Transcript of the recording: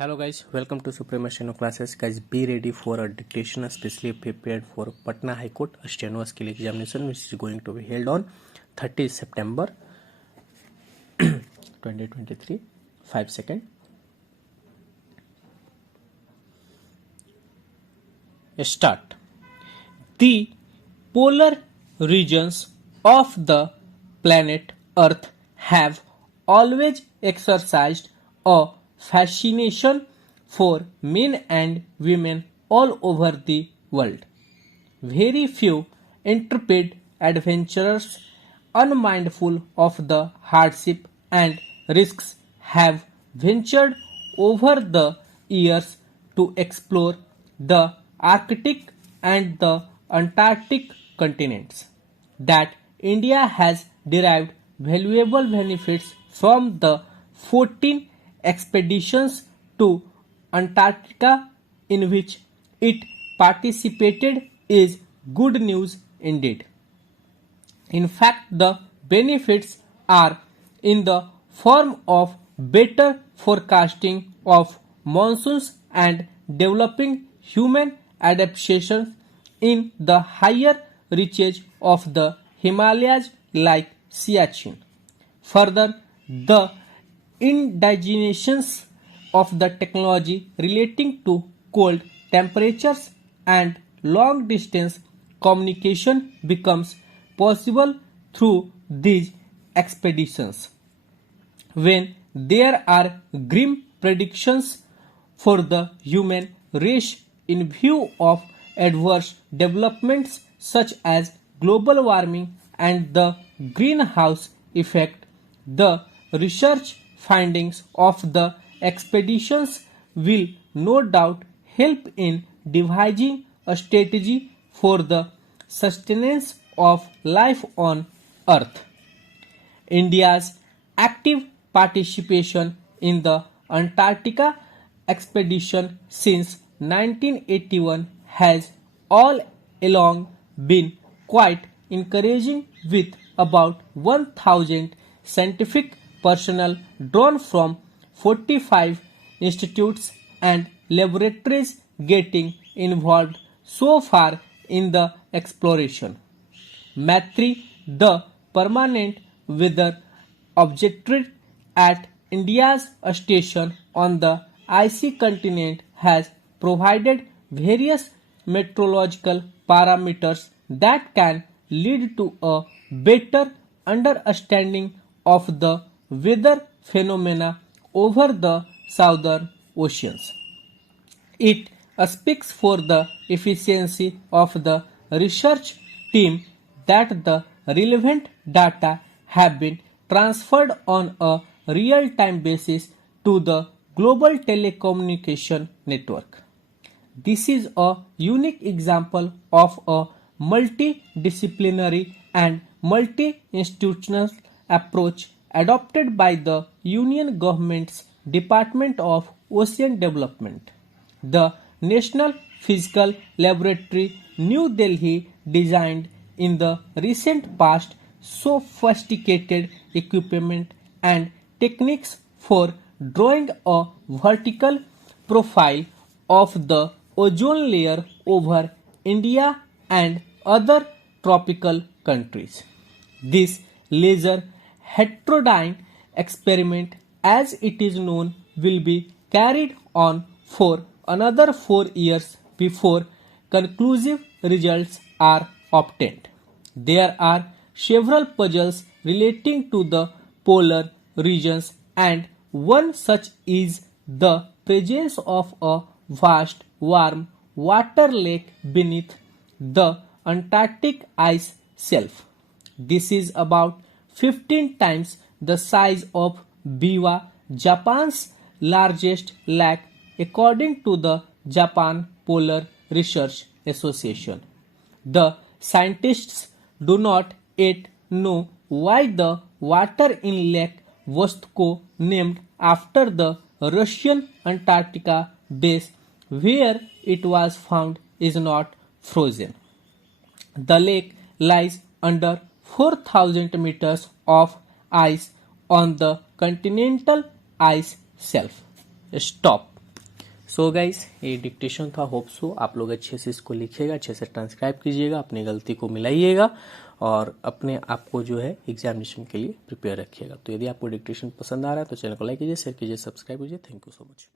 Hello guys, welcome to Supremacino classes. Guys, be ready for a dictation especially prepared for Patna High Court steno skill examination which is going to be held on 30 September 2023. 5 seconds. Start. The polar regions of the planet Earth have always exercised a fascination for men and women all over the world. Very few intrepid adventurers, unmindful of the hardship and risks, have ventured over the years to explore the Arctic and the Antarctic continents. That India has derived valuable benefits from the 14 expeditions to Antarctica in which it participated is good news indeed. In fact, the benefits are in the form of better forecasting of monsoons and developing human adaptations in the higher reaches of the Himalayas like Siachen. Further, the indigenesis of the technology relating to cold temperatures and long distance communication becomes possible through these expeditions. When there are grim predictions for the human race in view of adverse developments such as global warming and the greenhouse effect, the research findings of the expeditions will no doubt help in devising a strategy for the sustenance of life on Earth. India's active participation in the Antarctica expedition since 1981 has all along been quite encouraging, with about 1,000 scientific personnel drawn from 45 institutes and laboratories getting involved so far in the exploration. Matri, the permanent weather observatory at India's station on the icy continent, has provided various meteorological parameters that can lead to a better understanding of the weather phenomena over the southern oceans. It speaks for the efficiency of the research team that the relevant data have been transferred on a real-time basis to the global telecommunication network. This is a unique example of a multidisciplinary and multi-institutional approach adopted by the Union Government's Department of Ocean Development. The National Physical Laboratory, New Delhi, designed in the recent past sophisticated equipment and techniques for drawing a vertical profile of the ozone layer over India and other tropical countries. This laser heterodyne experiment, as it is known, will be carried on for another 4 years before conclusive results are obtained. There are several puzzles relating to the polar regions, and one such is the presence of a vast warm water lake beneath the Antarctic ice shelf. This is about 15 times the size of Biwa, Japan's largest lake, according to the Japan Polar Research Association. The scientists do not yet know why the water in Lake Vostok, named after the Russian Antarctica base where it was found, is not frozen. The lake lies under 4,000 meters of ice on the continental ice shelf. Stop. So guys, ये dictation था। Hope so आप लोग अच्छे से इसको लिखिएगा, अच्छे से ट्रांसक्राइब कीजिएगा, अपनी गलती को मिलाइएगा और अपने आप को जो है एग्जामिनेशन के लिए प्रिपेयर रखिएगा। तो यदि आपको डिक्टेशन पसंद आ रहा है तो चैनल को लाइक कीजिए, शेयर कीजिए, सब्सक्राइब कीजिए। Thank you so much.